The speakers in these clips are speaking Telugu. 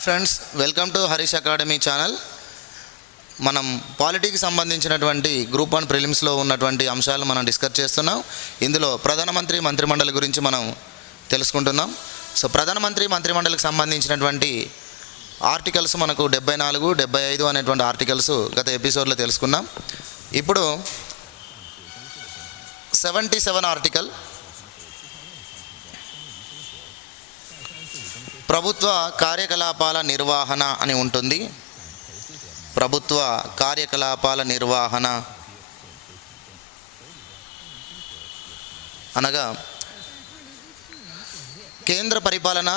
Hi friends, welcome to Harish academy channel. మనం పాలిటిక్స్ సంబంధించినటువంటి గ్రూప్ 1 ప్రిలిమ్స్లో ఉన్నటువంటి అంశాలు మనం డిస్కస్ చేస్తున్నాం. ఇందులో ప్రధానమంత్రి మంత్రిమండలి గురించి మనం తెలుసుకుంటున్నాం. సో ప్రధానమంత్రి మంత్రిమండలికి సంబంధించినటువంటి ఆర్టికల్స్ మనకు 74, 75 అనేటువంటి ఆర్టికల్స్ గత ఎపిసోడ్లో తెలుసుకున్నాం. ఇప్పుడు 77 ఆర్టికల్ ప్రభుత్వ కార్యకలాపాల నిర్వహణ అని ఉంటుంది. ప్రభుత్వ కార్యకలాపాల నిర్వహణ అనగా కేంద్ర పరిపాలన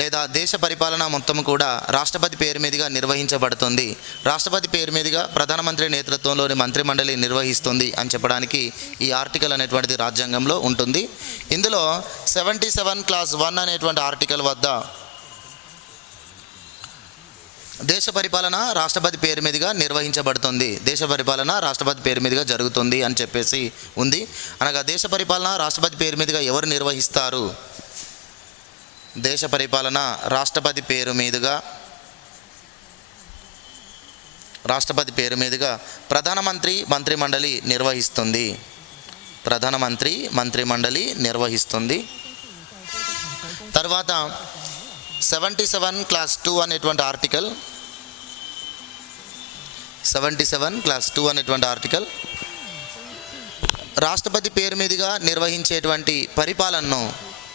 లేదా దేశ పరిపాలన మొత్తం కూడా రాష్ట్రపతి పేరు మీదుగా నిర్వహించబడుతుంది. రాష్ట్రపతి పేరు మీదుగా ప్రధానమంత్రి నేతృత్వంలోని మంత్రిమండలి నిర్వహిస్తుంది అని చెప్పడానికి ఈ ఆర్టికల్ అనేటువంటిది రాజ్యాంగంలో ఉంటుంది. ఇందులో 77 క్లాస్ 1 అనేటువంటి ఆర్టికల్ వద్ద దేశ పరిపాలన రాష్ట్రపతి పేరు మీదుగా నిర్వహించబడుతుంది, దేశ పరిపాలన రాష్ట్రపతి పేరు మీదుగా జరుగుతుంది అని చెప్పేసి ఉంది. అనగా దేశ పరిపాలన రాష్ట్రపతి పేరు మీదుగా ఎవరు నిర్వహిస్తారు? దేశ పరిపాలన రాష్ట్రపతి పేరు మీదుగా ప్రధానమంత్రి మంత్రిమండలి నిర్వహిస్తుంది. ప్రధానమంత్రి మంత్రిమండలి నిర్వహిస్తుంది. తర్వాత 77 క్లాస్ 2 అనేటువంటి ఆర్టికల్ 77 క్లాస్ 2 అనేటువంటి ఆర్టికల్ రాష్ట్రపతి పేరు మీదుగా నిర్వహించేటువంటి పరిపాలనను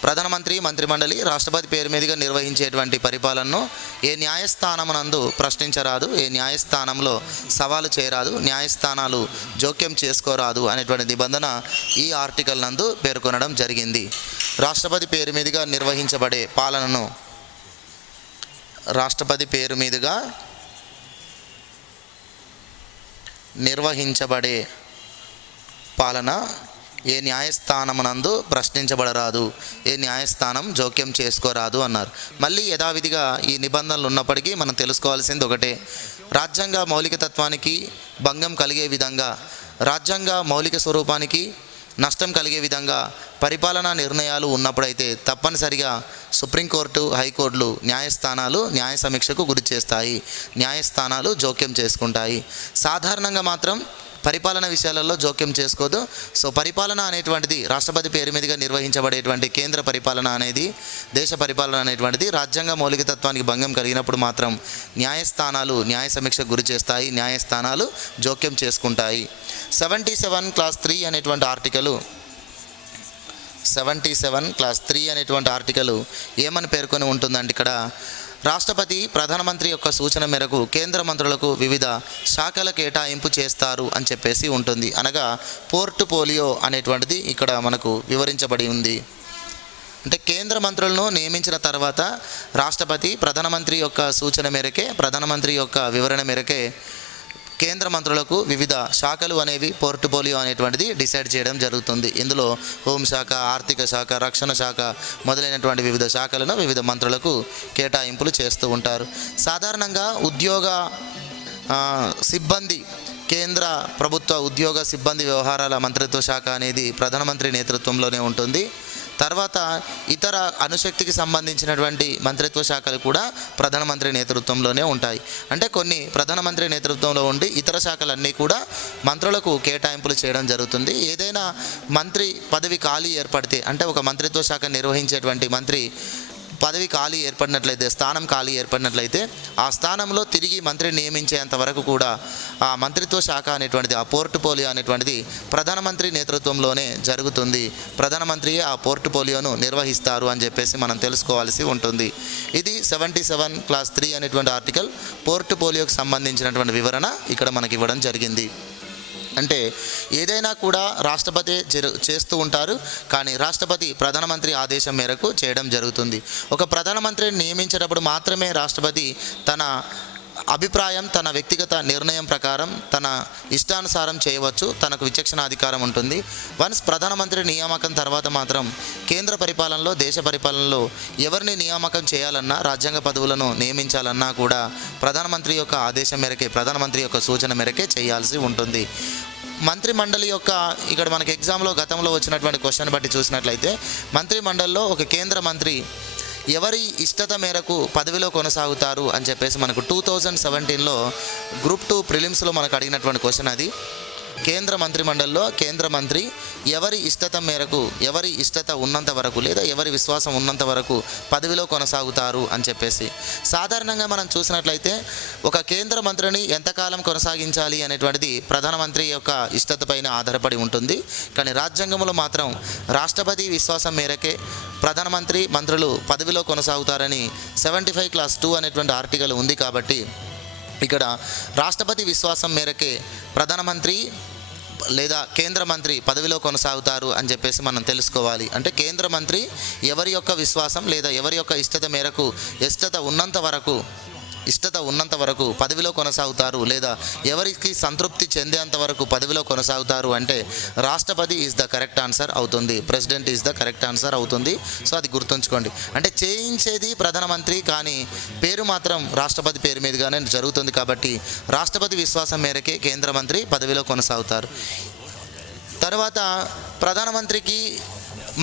ప్రధానమంత్రి మంత్రిమండలి రాష్ట్రపతి పేరు మీదుగా నిర్వహించేటువంటి పరిపాలనను ఏ న్యాయస్థానమునందు ప్రశ్నించరాదు, ఏ న్యాయస్థానంలో సవాలు చేయరాదు, న్యాయస్థానాలు జోక్యం చేసుకోరాదు అనేటువంటి నిబంధన ఈ ఆర్టికల్ నందు పేర్కొనడం జరిగింది. రాష్ట్రపతి పేరు మీదుగా నిర్వహించబడే పాలనను రాష్ట్రపతి పేరు మీదుగా నిర్వహించబడే పాలన ఏ న్యాయస్థానమునందు ప్రశ్నించబడరాదు, ఏ న్యాయస్థానం జోక్యం చేసుకోరాదు అన్నారు. మళ్ళీ యథావిధిగా ఈ నిబంధనలు ఉన్నప్పటికీ మనం తెలుసుకోవాల్సింది ఒకటే, రాజ్యాంగ మౌలిక తత్వానికి భంగం కలిగే విధంగా, రాజ్యాంగ మౌలిక స్వరూపానికి నష్టం కలిగే విధంగా పరిపాలనా నిర్ణయాలు ఉన్నప్పుడైతే తప్పనిసరిగా సుప్రీంకోర్టు, హైకోర్టులు, న్యాయస్థానాలు న్యాయ సమీక్షకు గురి చేస్తాయి, న్యాయస్థానాలు జోక్యం చేసుకుంటాయి. సాధారణంగా మాత్రం పరిపాలన విషయాలలో జోక్యం చేసుకోదు. సో పరిపాలన అనేటువంటిది రాష్ట్రపతి పేరు మీదుగా నిర్వహించబడేటువంటి కేంద్ర పరిపాలన అనేది, దేశ పరిపాలన అనేటువంటిది రాజ్యాంగ మౌలికతత్వానికి భంగం కలిగినప్పుడు మాత్రం న్యాయస్థానాలు న్యాయ సమీక్షకు గురి చేస్తాయి, న్యాయస్థానాలు జోక్యం చేసుకుంటాయి. 77 క్లాస్ 3 అనేటువంటి ఆర్టికలు 77 క్లాస్ 3 అనేటువంటి ఆర్టికల్ ఏమని పేర్కొని ఉంటుందంటే, ఇక్కడ రాష్ట్రపతి ప్రధానమంత్రి యొక్క సూచన మేరకు కేంద్ర మంత్రులకు వివిధ శాఖల కేటాయింపు చేస్తారు అని చెప్పేసి ఉంటుంది. అనగా పోర్ట్ఫోలియో అనేటువంటిది ఇక్కడ మనకు వివరించబడి ఉంది. అంటే కేంద్ర మంత్రులను నియమించిన తర్వాత రాష్ట్రపతి ప్రధానమంత్రి యొక్క సూచన మేరకే, ప్రధానమంత్రి యొక్క వివరణ మేరకే కేంద్ర మంత్రులకు వివిధ శాఖలు అనేవి పోర్ట్ఫోలియో అనేటువంటిది డిసైడ్ చేయడం జరుగుతుంది. ఇందులో హోంశాఖ, ఆర్థిక శాఖ, రక్షణ శాఖ మొదలైనటువంటి వివిధ శాఖలను వివిధ మంత్రులకు కేటాయింపులు చేస్తూ ఉంటారు. సాధారణంగా ఉద్యోగ సిబ్బంది, కేంద్ర ప్రభుత్వ ఉద్యోగ సిబ్బంది వ్యవహారాల మంత్రిత్వ శాఖ అనేది ప్రధానమంత్రి నేతృత్వంలోనే ఉంటుంది. తర్వాత ఇతర అణుశక్తికి సంబంధించినటువంటి మంత్రిత్వ శాఖలు కూడా ప్రధానమంత్రి నేతృత్వంలోనే ఉంటాయి. అంటే కొన్ని ప్రధానమంత్రి నేతృత్వంలో ఉండి ఇతర శాఖలన్నీ కూడా మంత్రులకు కేటాయింపులు చేయడం జరుగుతుంది. ఏదైనా మంత్రి పదవి ఖాళీ ఏర్పడితే, అంటే ఒక మంత్రిత్వ శాఖ నిర్వహించేటువంటి మంత్రి పదవి ఖాళీ ఏర్పడినట్లయితే, స్థానం ఖాళీ ఏర్పడినట్లయితే ఆ స్థానంలో తిరిగి మంత్రి నియమించేంత వరకు కూడా ఆ మంత్రిత్వ శాఖ అనేటువంటిది, ఆ పోర్ట్ఫోలియో అనేటువంటిది ప్రధానమంత్రి నేతృత్వంలోనే జరుగుతుంది. ప్రధానమంత్రి ఆ పోర్ట్ఫోలియోను నిర్వహిస్తారు అని చెప్పేసి మనం తెలుసుకోవాల్సి ఉంటుంది. ఇది 77 క్లాస్ 3 అనేటువంటి ఆర్టికల్ పోర్ట్ఫోలియోకి సంబంధించినటువంటి వివరణ ఇక్కడ మనకి ఇవ్వడం జరిగింది. అంటే ఏదైనా కూడా రాష్ట్రపతి చేస్తూ ఉంటారు, కానీ రాష్ట్రపతి ప్రధానమంత్రి ఆదేశం మేరకు చేయడం జరుగుతుంది. ఒక ప్రధానమంత్రిని నియమించేటప్పుడు మాత్రమే రాష్ట్రపతి తన అభిప్రాయం, తన వ్యక్తిగత నిర్ణయం ప్రకారం తన ఇష్టానుసారం చేయవచ్చు, తనకు విచక్షణ అధికారం ఉంటుంది. వన్స్ ప్రధానమంత్రి నియామకం తర్వాత మాత్రం కేంద్ర పరిపాలనలో, దేశ పరిపాలనలో ఎవరిని నియామకం చేయాలన్నా, రాజ్యాంగ పదవులను నియమించాలన్నా కూడా ప్రధానమంత్రి యొక్క ఆదేశం మేరకే, ప్రధానమంత్రి యొక్క సూచన మేరకే చేయాల్సి ఉంటుంది. మంత్రిమండలి యొక్క ఇక్కడ మనకి ఎగ్జామ్లో గతంలో వచ్చినటువంటి క్వశ్చన్ బట్టి చూసినట్లయితే మంత్రిమండలిలో ఒక కేంద్ర మంత్రి ఎవరి ఇష్టత మేరకు పదవిలో కొనసాగుతారు అని చెప్పేసి మనకు 2017లో గ్రూప్ 2 ప్రిలిమ్స్లో మనకు అడిగినటువంటి క్వశ్చన్ అది. కేంద్ర మంత్రిమండలిలో కేంద్ర మంత్రి ఎవరి ఇష్టత మేరకు, ఎవరి ఇష్టత ఉన్నంత వరకు లేదా ఎవరి విశ్వాసం ఉన్నంత వరకు పదవిలో కొనసాగుతారు అని చెప్పేసి. సాధారణంగా మనం చూసినట్లయితే ఒక కేంద్ర మంత్రిని ఎంతకాలం కొనసాగించాలి అనేటువంటిది ప్రధానమంత్రి యొక్క ఇష్టత పైన ఆధారపడి ఉంటుంది. కానీ రాజ్యాంగంలో మాత్రం రాష్ట్రపతి విశ్వాసం మేరకే ప్రధానమంత్రి మంత్రులు పదవిలో కొనసాగుతారని 75(2) అనేటువంటి ఆర్టికల్ ఉంది. కాబట్టి ఇక్కడ రాష్ట్రపతి విశ్వాసం మేరకే ప్రధానమంత్రి లేదా కేంద్ర మంత్రి పదవిలో కొనసాగుతారు అని చెప్పేసి మనం తెలుసుకోవాలి. అంటే కేంద్ర మంత్రి ఎవరి యొక్క విశ్వాసం లేదా ఎవరి యొక్క ఇష్టత మేరకు ఇష్టత ఉన్నంత వరకు పదవిలో కొనసాగుతారు లేదా ఎవరికి సంతృప్తి చెందేంత వరకు పదవిలో కొనసాగుతారు అంటే రాష్ట్రపతి ఈజ్ ద కరెక్ట్ ఆన్సర్ అవుతుంది, president is the correct answer అవుతుంది. సో అది గుర్తుంచుకోండి. అంటే చేయించేది ప్రధానమంత్రి కానీ పేరు మాత్రం రాష్ట్రపతి పేరు మీదుగానే జరుగుతుంది. కాబట్టి రాష్ట్రపతి విశ్వాసం మేరకే కేంద్ర మంత్రి పదవిలో కొనసాగుతారు. తర్వాత ప్రధానమంత్రికి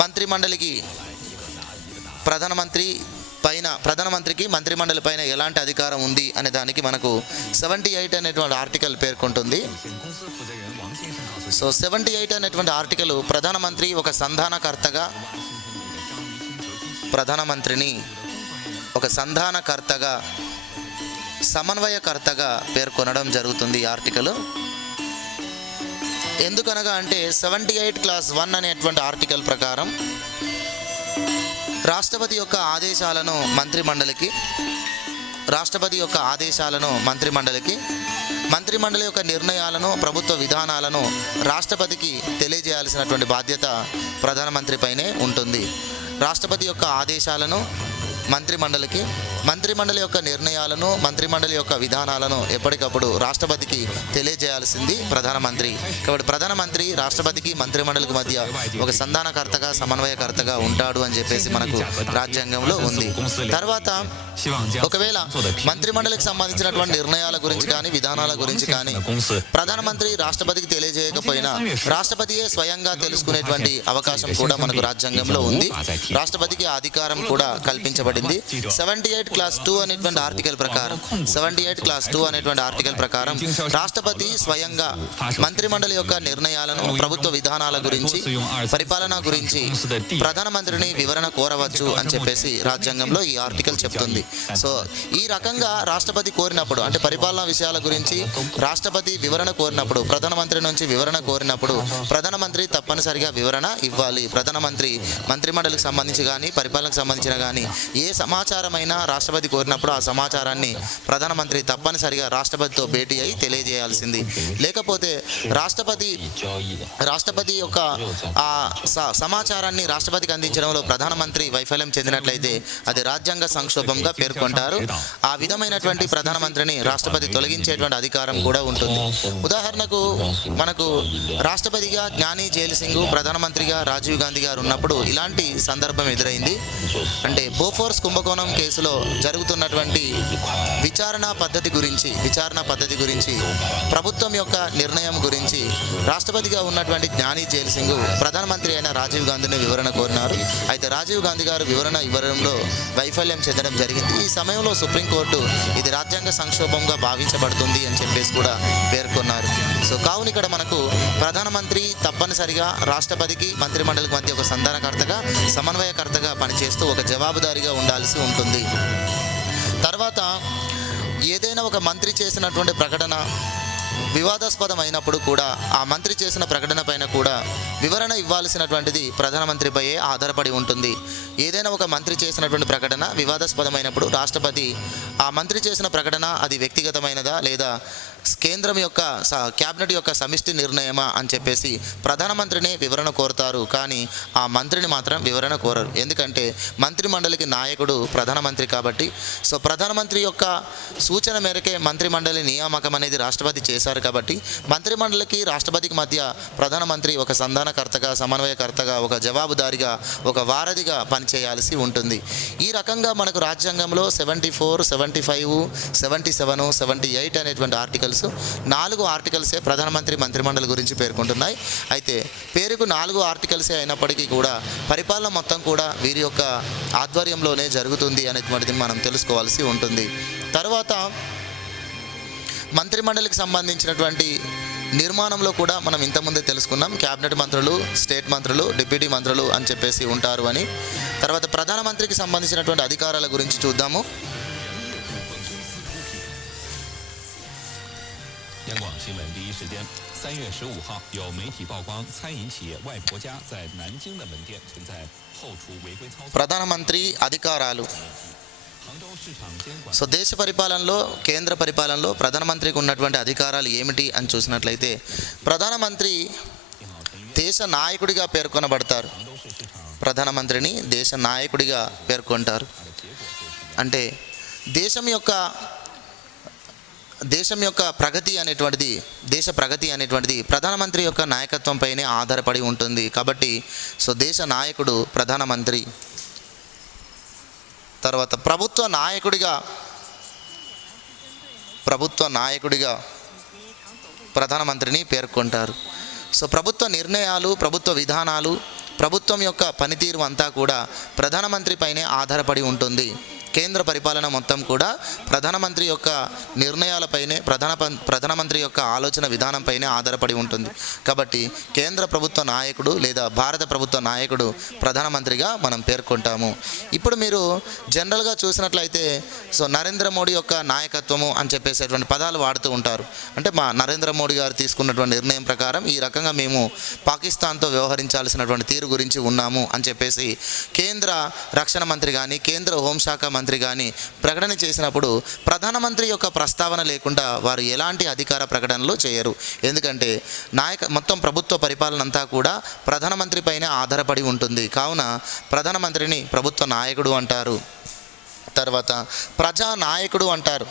మంత్రిమండలికి ప్రధానమంత్రికి మంత్రిమండలి పైన ఎలాంటి అధికారం ఉంది అనే దానికి మనకు 78 అనేటువంటి ఆర్టికల్ పేర్కొంటుంది. సో 78 అనేటువంటి ఆర్టికల్ ప్రధానమంత్రి ఒక సంధానకర్తగా సమన్వయకర్తగా పేర్కొనడం జరుగుతుంది ఈ ఆర్టికల్. ఎందుకనగా అంటే 78 క్లాస్ 1 అనేటువంటి ఆర్టికల్ ప్రకారం రాష్ట్రపతి యొక్క ఆదేశాలను మంత్రిమండలి యొక్క నిర్ణయాలను, ప్రభుత్వ విధానాలను రాష్ట్రపతికి తెలియజేయాల్సినటువంటి బాధ్యత ప్రధానమంత్రిపైనే ఉంటుంది. రాష్ట్రపతి యొక్క ఆదేశాలను మంత్రిమండలి యొక్క నిర్ణయాలను, మంత్రిమండలి యొక్క విధానాలను ఎప్పటికప్పుడు రాష్ట్రపతికి తెలియజేయాల్సింది ప్రధానమంత్రి. కాబట్టి ప్రధానమంత్రి రాష్ట్రపతికి మంత్రిమండలికి మధ్య ఒక సంధానకర్తగా సమన్వయకర్తగా ఉంటాడు అని చెప్పేసి మనకు రాజ్యాంగంలో ఉంది. తర్వాత ఒకవేళ మంత్రిమండలికి సంబంధించినటువంటి నిర్ణయాల గురించి కానీ విధానాల గురించి కానీ ప్రధానమంత్రి రాష్ట్రపతికి తెలియజేయకపోయినా రాష్ట్రపతియే స్వయంగా తెలుసుకునేటువంటి అవకాశం కూడా మనకు రాజ్యాంగంలో ఉంది. రాష్ట్రపతికి అధికారం కూడా కల్పించబడింది. 78 క్లాస్ 2 అనేటువంటి ఆర్టికల్ ప్రకారం రాష్ట్రపతి స్వయంగా మంత్రిమండలి యొక్క నిర్ణయాలను, ప్రభుత్వ విధానాల గురించి, పరిపాలన గురించి ప్రధానమంత్రిని వివరణ కోరవచ్చు అని చెప్పేసి రాజ్యాంగంలో ఈ ఆర్టికల్ చెప్తుంది. సో ఈ రకంగా రాష్ట్రపతి కోరినప్పుడు, అంటే పరిపాలనా విషయాల గురించి రాష్ట్రపతి వివరణ కోరినప్పుడు, ప్రధానమంత్రి నుంచి వివరణ కోరినప్పుడు ప్రధానమంత్రి తప్పనిసరిగా వివరణ ఇవ్వాలి. ప్రధానమంత్రి మంత్రిమండలికి సంబంధించి కానీ పరిపాలనకు సంబంధించిన కానీ ఏ సమాచారమైనా రాష్ట్రపతి కోరినప్పుడు ఆ సమాచారాన్ని ప్రధానమంత్రి తప్పనిసరిగా రాష్ట్రపతితో భేటీ అయి తెలియజేయాల్సింది. లేకపోతే రాష్ట్రపతి యొక్క ఆ సమాచారాన్ని రాష్ట్రపతికి అందించడంలో ప్రధానమంత్రి వైఫల్యం చెందినట్లయితే అది రాజ్యాంగ సంక్షోభంగా పేర్కొంటారు. ఆ విధమైనటువంటి ప్రధానమంత్రిని రాష్ట్రపతి తొలగించేటువంటి అధికారం కూడా ఉంటుంది. ఉదాహరణకు మనకు రాష్ట్రపతిగా జ్ఞాని జైల్ సింగ్, ప్రధానమంత్రిగా రాజీవ్ గాంధీ గారు ఉన్నప్పుడు ఇలాంటి సందర్భం ఎదురైంది. అంటే బోఫోర్స్ కుంభకోణం కేసులో జరుగుతున్నటువంటి విచారణ పద్ధతి గురించి ప్రభుత్వం యొక్క నిర్ణయం గురించి రాష్ట్రపతిగా ఉన్నటువంటి జ్ఞాని జైల్ సింగ్ ప్రధానమంత్రి అయిన రాజీవ్ గాంధీని వివరణ కోరినారు. అయితే రాజీవ్ గాంధీ గారు వివరణ ఇవ్వడంలో వైఫల్యం చెందడం జరిగింది. ఈ సమయంలో సుప్రీంకోర్టు ఇది రాజ్యాంగ సంక్షోభంగా భావించబడుతుంది అని చెప్పేసి కూడా పేర్కొన్నారు. సో కావున ఇక్కడ మనకు ప్రధానమంత్రి తప్పనిసరిగా రాష్ట్రపతికి మంత్రిమండలికి మధ్య ఒక సంధానకర్తగా, సమన్వయకర్తగా పనిచేస్తూ ఒక జవాబుదారీగా ఉండాల్సి ఉంటుంది. తర్వాత ఏదైనా ఒక మంత్రి చేసినటువంటి ప్రకటన వివాదాస్పదం అయినప్పుడు కూడా ఆ మంత్రి చేసిన ప్రకటన పైన కూడా వివరణ ఇవ్వాల్సినటువంటిది ప్రధానమంత్రిపైయే ఆధారపడి ఉంటుంది. ఏదైనా ఒక మంత్రి చేసినటువంటి ప్రకటన వివాదాస్పదమైనప్పుడు రాష్ట్రపతి ఆ మంత్రి చేసిన ప్రకటన అది వ్యక్తిగతమైనదా లేదా కేంద్రం యొక్క క్యాబినెట్ యొక్క సమిష్టి నిర్ణయమా అని చెప్పేసి ప్రధానమంత్రినే వివరణ కోరుతారు. కానీ ఆ మంత్రిని మాత్రం వివరణ కోరరు. ఎందుకంటే మంత్రిమండలికి నాయకుడు ప్రధానమంత్రి కాబట్టి. సో ప్రధానమంత్రి యొక్క సూచన మేరకే మంత్రిమండలి నియామకం అనేది రాష్ట్రపతి చేశారు కాబట్టి మంత్రిమండలికి రాష్ట్రపతికి మధ్య ప్రధానమంత్రి ఒక సంధానకర్తగా, సమన్వయకర్తగా, ఒక జవాబుదారిగా, ఒక వారధిగా పనిచేస్తారు. చేయాల్సి ఉంటుంది. ఈ రకంగా మనకు రాజ్యాంగంలో 74, 75, 77, 78 అనేటువంటి ఆర్టికల్స్ 4 ఆర్టికల్సే ప్రధానమంత్రి మంత్రిమండలి గురించి పేర్కొంటున్నాయి. అయితే పేరుకు 4 ఆర్టికల్సే అయినప్పటికీ కూడా పరిపాలన మొత్తం కూడా వీరి యొక్క ఆధ్వర్యంలోనే జరుగుతుంది అనేటువంటిది మనం తెలుసుకోవాల్సి ఉంటుంది. తర్వాత మంత్రిమండలికి సంబంధించినటువంటి నిర్మాణంలో కూడా మనం ఇంతకుముందే తెలుసుకున్నాం. క్యాబినెట్ మంత్రులు, స్టేట్ మంత్రులు, డిప్యూటీ మంత్రులు అని చెప్పేసి ఉంటారు అని. తర్వాత ప్రధానమంత్రికి సంబంధించినటువంటి అధికారాల గురించి చూద్దాము. 央广新闻第一时间，3月15号，有媒体曝光餐饮企业外婆家在南京的门店存在后厨违规操作。 ప్రధానమంత్రి అధికారాలు. సో దేశ పరిపాలనలో, కేంద్ర పరిపాలనలో ప్రధానమంత్రికి ఉన్నటువంటి అధికారాలు ఏమిటి అని చూసినట్లయితే, ప్రధానమంత్రి దేశ నాయకుడిగా పేర్కొనబడతారు. ప్రధానమంత్రిని దేశ నాయకుడిగా పేర్కొంటారు. అంటే దేశం యొక్క ప్రగతి అనేటువంటిది, దేశ ప్రగతి అనేటువంటిది ప్రధానమంత్రి యొక్క నాయకత్వంపైనే ఆధారపడి ఉంటుంది. కాబట్టి సో దేశ నాయకుడు ప్రధానమంత్రి. తర్వాత ప్రభుత్వ నాయకుడిగా ప్రధానమంత్రిని పేర్కొంటారు. సో ప్రభుత్వ నిర్ణయాలు, ప్రభుత్వ విధానాలు, ప్రభుత్వం యొక్క పనితీరు అంతా కూడా ప్రధానమంత్రి పైనే ఆధారపడి ఉంటుంది. కేంద్ర పరిపాలన మొత్తం కూడా ప్రధానమంత్రి యొక్క నిర్ణయాలపైనే, ప్రధానమంత్రి యొక్క ఆలోచన విధానంపైనే ఆధారపడి ఉంటుంది. కాబట్టి కేంద్ర ప్రభుత్వ నాయకుడు లేదా భారత ప్రభుత్వ నాయకుడు ప్రధానమంత్రిగా మనం పేర్కొంటాము. ఇప్పుడు మీరు జనరల్గా చూసినట్లయితే సో నరేంద్ర మోడీ యొక్క నాయకత్వము అని చెప్పేసేటువంటి పదాలు వాడుతూ ఉంటారు. అంటే మా నరేంద్ర మోడీ గారు తీసుకున్నటువంటి నిర్ణయం ప్రకారం ఈ రకంగా మేము పాకిస్తాన్తో వ్యవహరించాల్సినటువంటి తీరు గురించి ఉన్నాము అని చెప్పేసి కేంద్ర రక్షణ మంత్రి కానీ, కేంద్ర హోంశాఖ మంత్రి కానీ ప్రకటన చేసినప్పుడు ప్రధానమంత్రి యొక్క ప్రస్తావన లేకుండా వారు ఎలాంటి అధికార ప్రకటనలు చేయరు. ఎందుకంటే మొత్తం ప్రభుత్వ పరిపాలన అంతా కూడా ప్రధానమంత్రి పైనే ఆధారపడి ఉంటుంది. కావున ప్రధానమంత్రిని ప్రభుత్వ నాయకుడు అంటారు. తర్వాత ప్రజానాయకుడు అంటారు.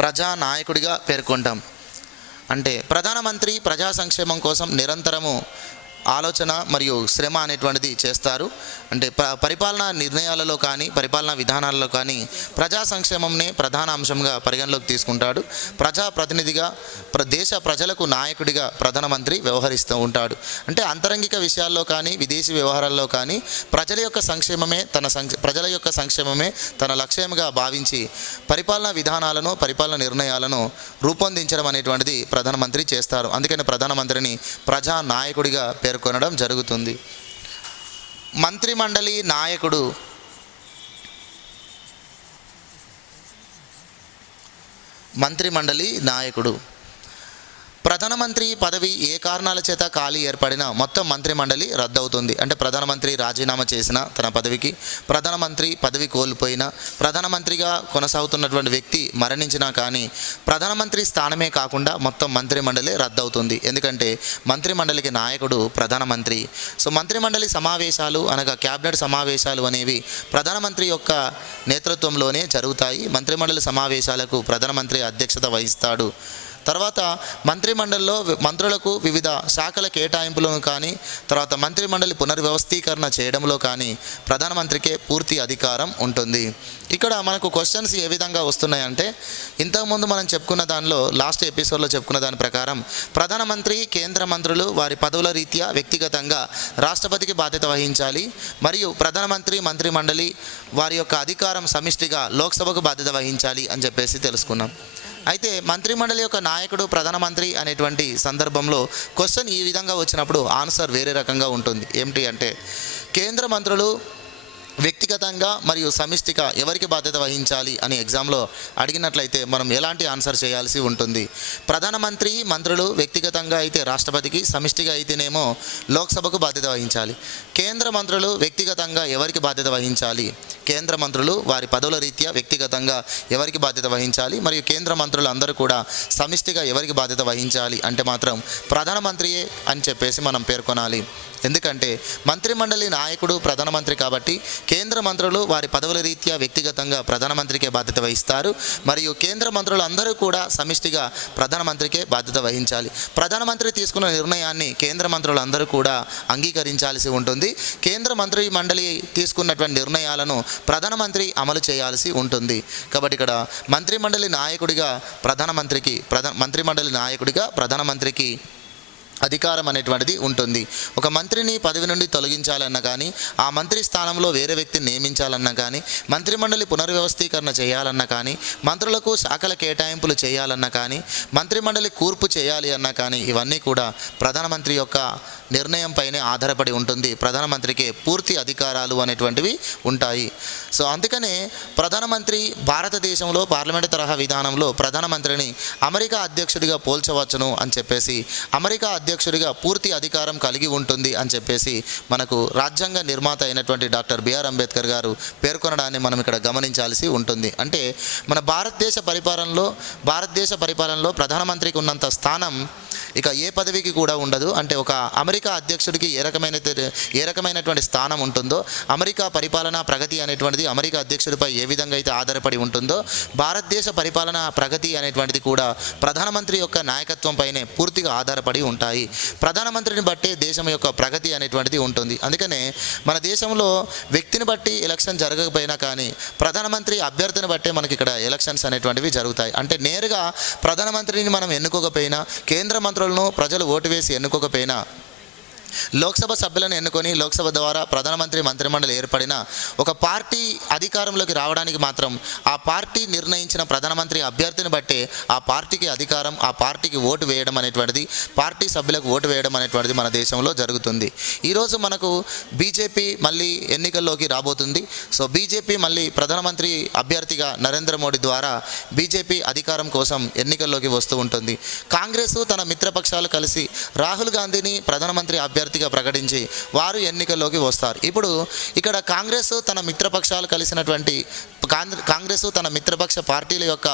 ప్రజానాయకుడిగా పేర్కొంటాం. అంటే ప్రధానమంత్రి ప్రజా సంక్షేమం కోసం నిరంతరము ఆలోచన మరియు శ్రమ అనేటువంటిది చేస్తారు. అంటే పరిపాలనా నిర్ణయాలలో కానీ, పరిపాలనా విధానాలలో కానీ ప్రజా సంక్షేమంనే ప్రధాన అంశంగా పరిగణలోకి తీసుకుంటాడు. ప్రజాప్రతినిధిగా దేశ ప్రజలకు నాయకుడిగా ప్రధానమంత్రి వ్యవహరిస్తూ ఉంటాడు. అంటే అంతరంగిక విషయాల్లో కానీ, విదేశీ వ్యవహారాల్లో కానీ ప్రజల యొక్క సంక్షేమమే తన లక్ష్యంగా భావించి పరిపాలనా విధానాలను, పరిపాలనా నిర్ణయాలను రూపొందించడం అనేటువంటిది ప్రధానమంత్రి చేస్తారు. అందుకని ప్రధానమంత్రిని ప్రజా నాయకుడిగా పేర్కొనడం జరుగుతుంది. మంత్రిమండలి నాయకుడు ప్రధానమంత్రి పదవి ఏ కారణాల చేత ఖాళీ ఏర్పడినా మొత్తం మంత్రిమండలి రద్దవుతుంది. అంటే ప్రధానమంత్రి రాజీనామా చేసిన తన పదవికి, ప్రధానమంత్రి పదవి కోల్పోయినా, ప్రధానమంత్రిగా కొనసాగుతున్నటువంటి వ్యక్తి మరణించినా కానీ ప్రధానమంత్రి స్థానమే కాకుండా మొత్తం మంత్రిమండలి రద్దవుతుంది. ఎందుకంటే మంత్రిమండలికి నాయకుడు ప్రధానమంత్రి. సో మంత్రిమండలి సమావేశాలు అనగా క్యాబినెట్ సమావేశాలు అనేవి ప్రధానమంత్రి యొక్క నేతృత్వంలోనే జరుగుతాయి. మంత్రిమండలి సమావేశాలకు ప్రధానమంత్రి అధ్యక్షత వహిస్తాడు. తర్వాత మంత్రిమండలిలో మంత్రులకు వివిధ శాఖల కేటాయింపులను కానీ, తర్వాత మంత్రిమండలి పునర్వ్యవస్థీకరణ చేయడంలో కానీ ప్రధానమంత్రికే పూర్తి అధికారం ఉంటుంది. ఇక్కడ మనకు క్వశ్చన్స్ ఏ విధంగా వస్తున్నాయంటే, ఇంతకుముందు మనం చెప్పుకున్న దానిలో, లాస్ట్ ఎపిసోడ్లో చెప్పుకున్న దాని ప్రకారం ప్రధానమంత్రి, కేంద్ర మంత్రులు వారి పదవుల రీత్యా వ్యక్తిగతంగా రాష్ట్రపతికి బాధ్యత వహించాలి. మరియు ప్రధానమంత్రి, మంత్రిమండలి వారి యొక్క అధికారం సమిష్టిగా లోక్సభకు బాధ్యత వహించాలి అని చెప్పేసి తెలుసుకున్నాం. అయితే మంత్రిమండలి యొక్క నాయకుడు ప్రధానమంత్రి అనేటువంటి సందర్భంలో క్వశ్చన్ ఈ విధంగా వచ్చినప్పుడు ఆన్సర్ వేరే రకంగా ఉంటుంది. ఏమిటి అంటే, కేంద్ర మంత్రులు వ్యక్తిగతంగా మరియు సమిష్టిగా ఎవరికి బాధ్యత వహించాలి అని ఎగ్జామ్లో అడిగినట్లయితే మనం ఎలాంటి ఆన్సర్ చేయాల్సి ఉంటుంది? ప్రధానమంత్రి, మంత్రులు వ్యక్తిగతంగా అయితే రాష్ట్రపతికి, సమిష్టిగా అయితేనేమో లోక్సభకు బాధ్యత వహించాలి. కేంద్ర మంత్రులు వ్యక్తిగతంగా ఎవరికి బాధ్యత వహించాలి? కేంద్ర మంత్రులు వారి పదవుల రీత్యా వ్యక్తిగతంగా ఎవరికి బాధ్యత వహించాలి, మరియు కేంద్ర మంత్రులు అందరూ కూడా సమిష్టిగా ఎవరికి బాధ్యత వహించాలి అంటే మాత్రం ప్రధానమంత్రియే అని చెప్పేసి మనం పేర్కొనాలి. ఎందుకంటే మంత్రిమండలి నాయకుడు ప్రధానమంత్రి కాబట్టి కేంద్ర మంత్రులు వారి పదవుల రీత్యా వ్యక్తిగతంగా ప్రధానమంత్రికే బాధ్యత వహిస్తారు మరియు కేంద్ర మంత్రులు అందరూ కూడా సమిష్టిగా ప్రధానమంత్రికే బాధ్యత వహించాలి. ప్రధానమంత్రి తీసుకున్న నిర్ణయాన్ని కేంద్ర మంత్రులు అందరూ కూడా అంగీకరించాల్సి ఉంటుంది. కేంద్ర మంత్రి మండలి తీసుకున్నటువంటి నిర్ణయాలను ప్రధానమంత్రి అమలు చేయాల్సి ఉంటుంది. కాబట్టి ఇక్కడ మంత్రిమండలి నాయకుడిగా ప్రధానమంత్రికి అధికారం అనేటువంటిది ఉంటుంది. ఒక మంత్రిని పదవి నుండి తొలగించాలన్నా కానీ, ఆ మంత్రి స్థానంలో వేరే వ్యక్తిని నియమించాలన్నా కానీ, మంత్రిమండలి పునర్వ్యవస్థీకరణ చేయాలన్నా కానీ, మంత్రులకు శాఖల కేటాయింపులు చేయాలన్నా కానీ, మంత్రిమండలి కూర్పు చేయాలి అన్నా కానీ, ఇవన్నీ కూడా ప్రధానమంత్రి యొక్క నిర్ణయంపైనే ఆధారపడి ఉంటుంది. ప్రధానమంత్రికి పూర్తి అధికారాలు అనేటువంటివి ఉంటాయి. సో అందుకనే ప్రధానమంత్రి భారతదేశంలో పార్లమెంటు తరహా విధానంలో ప్రధానమంత్రిని అమెరికా అధ్యక్షుడిగా పోల్చవచ్చును అని చెప్పేసి, అమెరికా అధ్యక్షుడిగా పూర్తి అధికారం కలిగి ఉంటుంది అని చెప్పేసి మనకు రాజ్యాంగ నిర్మాత అయినటువంటి డాక్టర్ బిఆర్ అంబేద్కర్ గారు పేర్కొనడాన్ని మనం ఇక్కడ గమనించాల్సి ఉంటుంది. అంటే మన భారతదేశ పరిపాలనలో ప్రధానమంత్రికి ఉన్నంత స్థానం ఇక ఏ పదవికి కూడా ఉండదు. అంటే ఒక అమెరికా అధ్యక్షుడికి ఏ రకమైనటువంటి స్థానం ఉంటుందో, అమెరికా పరిపాలనా ప్రగతి అనేటువంటిది అమెరికా అధ్యక్షుడిపై ఏ విధంగా అయితే ఆధారపడి ఉంటుందో, భారతదేశ పరిపాలనా ప్రగతి అనేటువంటిది కూడా ప్రధానమంత్రి యొక్క నాయకత్వంపైనే పూర్తిగా ఆధారపడి ఉంటాయి. ప్రధానమంత్రిని బట్టే దేశం యొక్క ప్రగతి అనేటువంటిది ఉంటుంది. అందుకనే మన దేశంలో వ్యక్తిని బట్టి ఎలక్షన్ జరగకపోయినా కానీ ప్రధానమంత్రి అభ్యర్థిని బట్టే మనకి ఇక్కడ ఎలక్షన్స్ అనేటువంటివి జరుగుతాయి. అంటే నేరుగా ప్రధానమంత్రిని మనం ఎన్నుకోకపోయినా, కేంద్ర మంత్రులను ప్రజలు ఓటు వేసి ఎన్నుకోకపోయినా, లోక్సభ సభ్యులను ఎన్నుకొని లోక్సభ ద్వారా ప్రధానమంత్రి మంత్రిమండలి ఏర్పడిన ఒక పార్టీ అధికారంలోకి రావడానికి మాత్రం ఆ పార్టీ నిర్ణయించిన ప్రధానమంత్రి అభ్యర్థిని బట్టే ఆ పార్టీకి అధికారం, ఆ పార్టీకి ఓటు వేయడం అనేటువంటిది, పార్టీ సభ్యులకు ఓటు వేయడం అనేటువంటిది మన దేశంలో జరుగుతుంది. ఈరోజు మనకు బీజేపీ మళ్ళీ ఎన్నికల్లోకి రాబోతుంది. సో బీజేపీ మళ్ళీ ప్రధానమంత్రి అభ్యర్థిగా నరేంద్ర మోడీ ద్వారా బీజేపీ అధికారం కోసం ఎన్నికల్లోకి వస్తూ ఉంటుంది. కాంగ్రెస్ తన మిత్రపక్షాలు కలిసి రాహుల్ గాంధీని ప్రధానమంత్రి అభ్యర్థిగా ప్రకటించి వారు ఎన్నికల్లోకి వస్తారు. ఇప్పుడు ఇక్కడ కాంగ్రెస్ తన మిత్రపక్ష పార్టీల యొక్క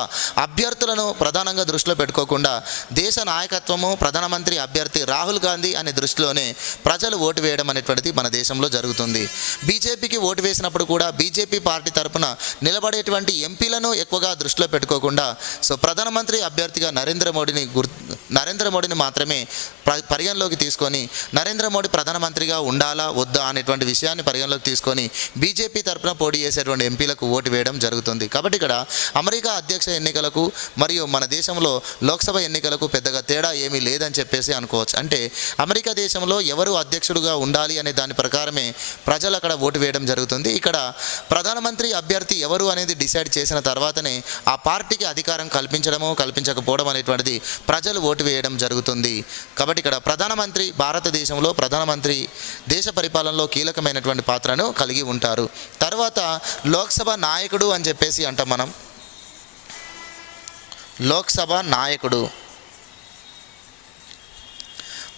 అభ్యర్థులను ప్రధానంగా దృష్టిలో పెట్టుకోకుండా దేశ నాయకత్వము ప్రధానమంత్రి అభ్యర్థి రాహుల్ గాంధీ అనే దృష్టిలోనే ప్రజలు ఓటు వేయడం అనేటువంటిది మన దేశంలో జరుగుతుంది. బీజేపీకి ఓటు వేసినప్పుడు కూడా బీజేపీ పార్టీ తరఫున నిలబడేటువంటి ఎంపీలను ఎక్కువగా దృష్టిలో పెట్టుకోకుండా సో ప్రధానమంత్రి అభ్యర్థిగా నరేంద్ర మోడీని మాత్రమే పరిగణలోకి తీసుకొని నరేంద్ర మోడీ ప్రధానమంత్రిగా ఉండాలా వద్దా అనేటువంటి విషయాన్ని పరిగణలోకి తీసుకొని బీజేపీ తరఫున పోటీ చేసేటువంటి ఎంపీలకు ఓటు వేయడం జరుగుతుంది. కాబట్టి ఇక్కడ అమెరికా అధ్యక్ష ఎన్నికలకు మరియు మన దేశంలో లోక్సభ ఎన్నికలకు పెద్దగా తేడా ఏమీ లేదని చెప్పేసి అనుకోవచ్చు. అంటే అమెరికా దేశంలో ఎవరు అధ్యక్షుడుగా ఉండాలి అనే దాని ప్రకారమే ప్రజలు అక్కడ ఓటు వేయడం జరుగుతుంది. ఇక్కడ ప్రధానమంత్రి అభ్యర్థి ఎవరు అనేది డిసైడ్ చేసిన తర్వాతనే ఆ పార్టీకి అధికారం కల్పించకపోవడం అనేటువంటిది ప్రజలు ఓటు వేయడం జరుగుతుంది. కాబట్టి ఇక్కడ భారతదేశంలో ప్రధానమంత్రి దేశ పరిపాలనలో కీలకమైనటువంటి పాత్రను కలిగి ఉంటారు. తర్వాత లోక్సభ నాయకుడు అని చెప్పేసి అంటాం మనం. లోక్సభ నాయకుడు,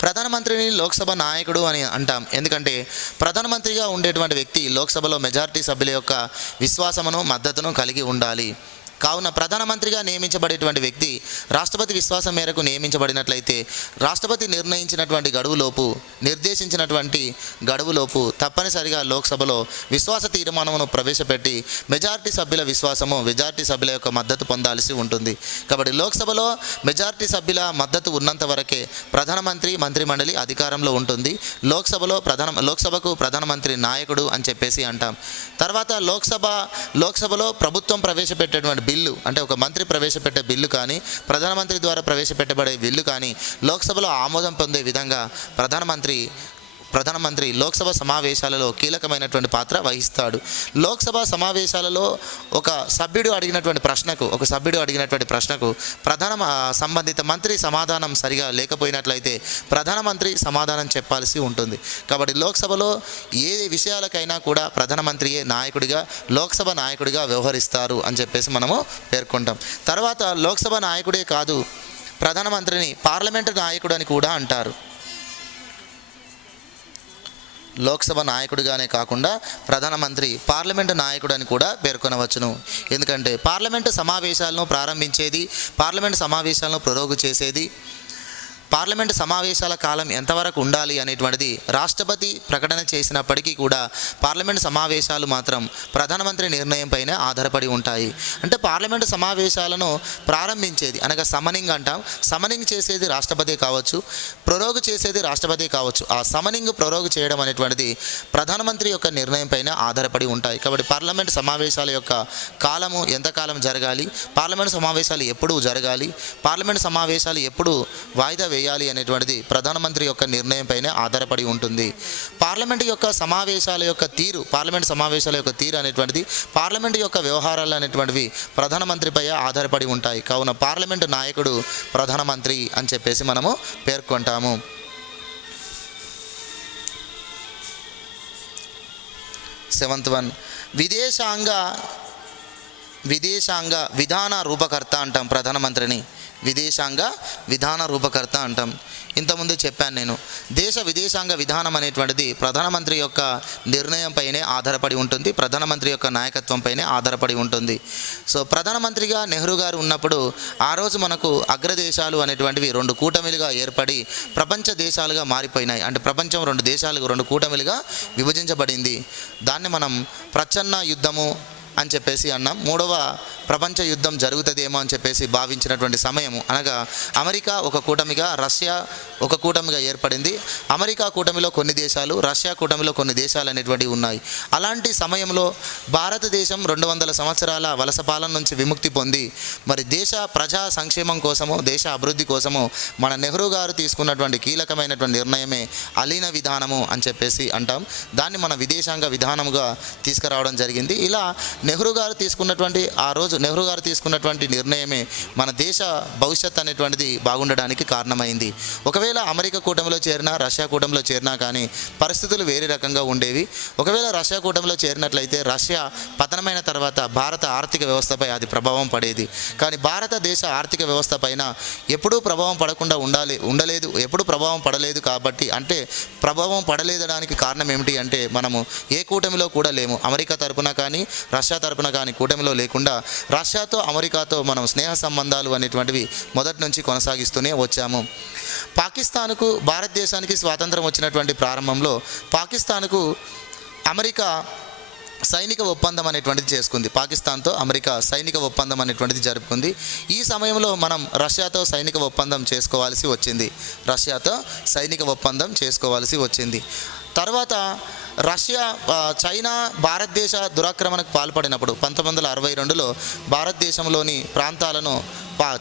ప్రధానమంత్రిని లోక్సభ నాయకుడు అని అంటాం. ఎందుకంటే ప్రధానమంత్రిగా ఉండేటువంటి వ్యక్తి లోక్సభలో మెజారిటీ సభ్యుల యొక్క విశ్వాసమును మద్దతును కలిగి ఉండాలి. కావున ప్రధానమంత్రిగా నియమించబడేటువంటి వ్యక్తి రాష్ట్రపతి విశ్వాసం మేరకు నియమించబడినట్లయితే రాష్ట్రపతి నిర్దేశించినటువంటి గడువులోపు తప్పనిసరిగా లోక్సభలో విశ్వాస తీర్మానమును ప్రవేశపెట్టి మెజారిటీ సభ్యుల యొక్క మద్దతు పొందాల్సి ఉంటుంది. కాబట్టి లోక్సభలో మెజారిటీ సభ్యుల మద్దతు ఉన్నంత వరకే మంత్రిమండలి అధికారంలో ఉంటుంది. లోక్సభకు ప్రధానమంత్రి నాయకుడు అని చెప్పేసి అంటాం. తర్వాత లోక్సభలో ప్రభుత్వం ప్రవేశపెట్టేటువంటి బిల్లు, అంటే ఒక మంత్రి ప్రవేశపెట్టే బిల్లు కానీ ప్రధానమంత్రి ద్వారా ప్రవేశపెట్టబడే బిల్లు కానీ లోక్సభలో ఆమోదం పొందే విధంగా ప్రధానమంత్రి లోక్సభ సమావేశాలలో కీలకమైనటువంటి పాత్ర వహిస్తాడు. లోక్సభ సమావేశాలలో ఒక సభ్యుడు అడిగినటువంటి ప్రశ్నకు సంబంధిత మంత్రి సమాధానం సరిగా లేకపోయినట్లయితే ప్రధానమంత్రి సమాధానం చెప్పాల్సి ఉంటుంది. కాబట్టి లోక్సభలో ఏ విషయాలకైనా కూడా ప్రధానమంత్రియే లోక్సభ నాయకుడిగా వ్యవహరిస్తారు అని చెప్పేసి మనము పేర్కొంటాం. తర్వాత లోక్సభ నాయకుడే కాదు, ప్రధానమంత్రిని పార్లమెంటు నాయకుడు అని కూడా అంటారు. లోక్సభ నాయకుడిగానే కాకుండా ప్రధానమంత్రి పార్లమెంటు నాయకుడు అని కూడా పేర్కొనవచ్చును. ఎందుకంటే పార్లమెంటు సమావేశాలను ప్రారంభించేది, పార్లమెంటు సమావేశాలను ప్రోరోగు చేసేది, పార్లమెంటు సమావేశాల కాలం ఎంతవరకు ఉండాలి అనేటువంటిది రాష్ట్రపతి ప్రకటన చేసినప్పటికీ కూడా పార్లమెంటు సమావేశాలు మాత్రం ప్రధానమంత్రి నిర్ణయంపైనే ఆధారపడి ఉంటాయి. అంటే పార్లమెంటు సమావేశాలను ప్రారంభించేది అనగా సమనింగ్ అంటాం. సమనింగ్ చేసేది రాష్ట్రపతి కావచ్చు, ప్రొరోగ్ చేసేది రాష్ట్రపతి కావచ్చు. ఆ సమనింగ్ ప్రొరోగ్ చేయడం అనేటువంటిది ప్రధానమంత్రి యొక్క నిర్ణయంపైనే ఆధారపడి ఉంటాయి. కాబట్టి పార్లమెంటు సమావేశాల యొక్క కాలము ఎంతకాలం జరగాలి, పార్లమెంటు సమావేశాలు ఎప్పుడు జరగాలి, పార్లమెంటు సమావేశాలు ఎప్పుడు వాయిదా వేయాలి అనేటువంటిది ప్రధానమంత్రి యొక్క నిర్ణయంపైనే ఆధారపడి ఉంటుంది. పార్లమెంటు యొక్క సమావేశాల యొక్క తీరు, పార్లమెంటు సమావేశాల యొక్క తీరు అనేటువంటిది పార్లమెంటు యొక్క వ్యవహారాలు అనేటువంటివి ప్రధానమంత్రిపై ఆధారపడి ఉంటాయి. కావున పార్లమెంటు నాయకుడు ప్రధానమంత్రి అని చెప్పేసి మనము పేర్కొంటాము. 7th one విదేశాంగ విధాన రూపకర్త అంటాం ప్రధానమంత్రిని. విదేశాంగ విధాన రూపకర్త అంటాం. ఇంతకుముందు చెప్పాను నేను, దేశ విదేశాంగ విధానం అనేటువంటిది ప్రధానమంత్రి యొక్క నిర్ణయంపైనే ఆధారపడి ఉంటుంది, ప్రధానమంత్రి యొక్క నాయకత్వంపైనే ఆధారపడి ఉంటుంది. సో ప్రధానమంత్రిగా నెహ్రూ గారు ఉన్నప్పుడు ఆ రోజు మనకు అగ్రదేశాలు అనేటువంటివి 2 కూటమిలుగా ఏర్పడి ప్రపంచ దేశాలుగా మారిపోయినాయి. అంటే ప్రపంచం 2 దేశాలుగా 2 కూటమిలుగా విభజించబడింది. దాన్ని మనం ప్రచ్ఛన్న యుద్ధము అని చెప్పేసి అన్నాం. 3వ ప్రపంచ యుద్ధం జరుగుతుందేమో అని చెప్పేసి భావించినటువంటి సమయము, అనగా అమెరికా ఒక కూటమిగా, రష్యా ఒక కూటమిగా ఏర్పడింది. అమెరికా కూటమిలో కొన్ని దేశాలు, రష్యా కూటమిలో కొన్ని దేశాలు అనేటువంటివి ఉన్నాయి. అలాంటి సమయంలో భారతదేశం 200 సంవత్సరాల వలస పాలన నుంచి విముక్తి పొంది మరి దేశ ప్రజా సంక్షేమం కోసము, దేశ అభివృద్ధి కోసము మన నెహ్రూ గారు తీసుకున్నటువంటి కీలకమైనటువంటి నిర్ణయమే అలీన విధానము అని చెప్పేసి అంటాం. దాన్ని మన విదేశాంగ విధానముగా తీసుకురావడం జరిగింది. ఇలా నెహ్రూ గారు తీసుకున్నటువంటి నిర్ణయమే మన దేశ భవిష్యత్ అనేటువంటిది బాగుండడానికి కారణమైంది. ఒకవేళ అమెరికా కూటమిలో చేరినా, రష్యా కూటమిలో చేరినా కానీ పరిస్థితులు వేరే రకంగా ఉండేవి. ఒకవేళ రష్యా కూటమిలో చేరినట్లయితే రష్యా పతనమైన తర్వాత భారత ఆర్థిక వ్యవస్థపై అది ప్రభావం పడేది. కానీ భారతదేశ ఆర్థిక వ్యవస్థ పైన ఎప్పుడూ ప్రభావం పడకుండా ఉండలేదు, ఎప్పుడూ ప్రభావం పడలేదు. కాబట్టి అంటే ప్రభావం పడలేదడానికి కారణం ఏమిటి అంటే మనము ఏ కూటమిలో కూడా లేము. అమెరికా తరపున కానీ, రష్యా తరపున కానీ కూటమిలో లేకుండా రష్యాతో, అమెరికాతో మనం స్నేహ సంబంధాలు అనేటువంటివి మొదటి నుంచి కొనసాగిస్తూనే వచ్చాము. పాకిస్తాన్కు, భారతదేశానికి స్వాతంత్రం వచ్చినటువంటి ప్రారంభంలో పాకిస్తాన్కు అమెరికా సైనిక ఒప్పందం అనేటువంటిది చేసుకుంది. పాకిస్తాన్తో అమెరికా సైనిక ఒప్పందం అనేటువంటిది జరుపుకుంది. ఈ సమయంలో మనం రష్యాతో సైనిక ఒప్పందం చేసుకోవాల్సి వచ్చింది. తర్వాత చైనా భారతదేశ దురాక్రమణకు పాల్పడినప్పుడు 1962లో భారతదేశంలోని ప్రాంతాలను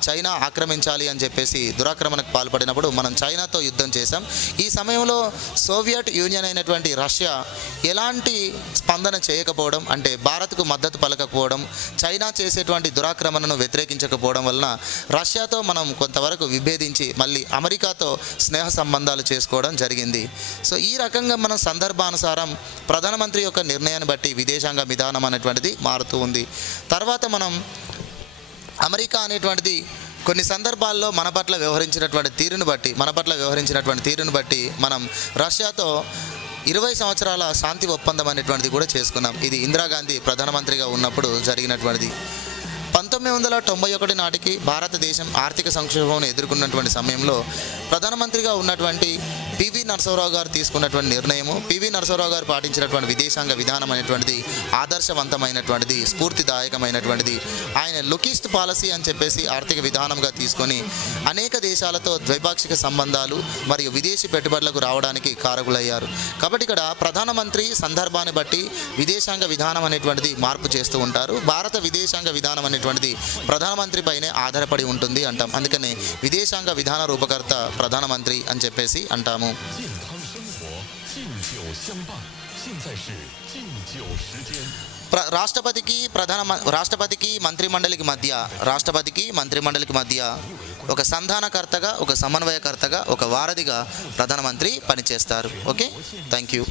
చైనా ఆక్రమించాలి అని చెప్పేసి దురాక్రమణకు పాల్పడినప్పుడు మనం చైనాతో యుద్ధం చేశాం. ఈ సమయంలో సోవియట్ యూనియన్ అయినటువంటి రష్యా ఎలాంటి స్పందన చేయకపోవడం, అంటే భారత్కు మద్దతు పలకపోవడం, చైనా చేసేటువంటి దురాక్రమణను వ్యతిరేకించకపోవడం వలన రష్యాతో మనం కొంతవరకు విభేదించి మళ్ళీ అమెరికాతో స్నేహ సంబంధాలు చేసుకోవడం జరిగింది. సో ఈ రకంగా మనం సందర్భానుసారం ప్రధానమంత్రి యొక్క నిర్ణయాన్ని బట్టి విదేశాంగ విధానం అనేటువంటిది మారుతూ ఉంది. తర్వాత మనం అమెరికా అనేటువంటిది కొన్ని సందర్భాల్లో మన పట్ల వ్యవహరించినటువంటి తీరును బట్టి మనం రష్యాతో 20 సంవత్సరాల శాంతి ఒప్పందం అనేటువంటిది కూడా చేసుకున్నాం. ఇది ఇందిరాగాంధీ ప్రధానమంత్రిగా ఉన్నప్పుడు జరిగినటువంటిది. 1991 నాటికి భారతదేశం ఆర్థిక సంక్షోభం ఎదుర్కొన్నటువంటి సమయంలో ప్రధానమంత్రిగా ఉన్నటువంటి పివి నరసింహారావు గారు తీసుకున్నటువంటి నిర్ణయము, పివి నరసింహారావు గారు పాటించినటువంటి విదేశాంగ విధానం అనేటువంటిది ఆదర్శవంతమైనటువంటిది, స్ఫూర్తిదాయకమైనటువంటిది. ఆయన లుకిస్ట్ పాలసీ అని చెప్పేసి ఆర్థిక విధానంగా తీసుకొని అనేక దేశాలతో ద్వైపాక్షిక సంబంధాలు మరియు విదేశీ పెట్టుబడులకు రావడానికి కారకులయ్యారు. కాబట్టి ఇక్కడ ప్రధానమంత్రి సందర్భాన్ని బట్టి విదేశాంగ విధానం అనేటువంటిది మార్పు చేస్తూ ఉంటారు. భారత విదేశాంగ విధానం అనేటువంటిది ప్రధానమంత్రి పైనే ఆధారపడి ఉంటుంది అంటాం. అందుకనే విదేశాంగ విధాన రూపకర్త ప్రధానమంత్రి అని చెప్పేసి అంటాము. రాష్ట్రపతికి మంత్రిమండలికి మధ్య ఒక సంధానకర్తగా, ఒక సమన్వయకర్తగా, ఒక వారధిగా ప్రధానమంత్రి పనిచేస్తారు. Okay, thank you.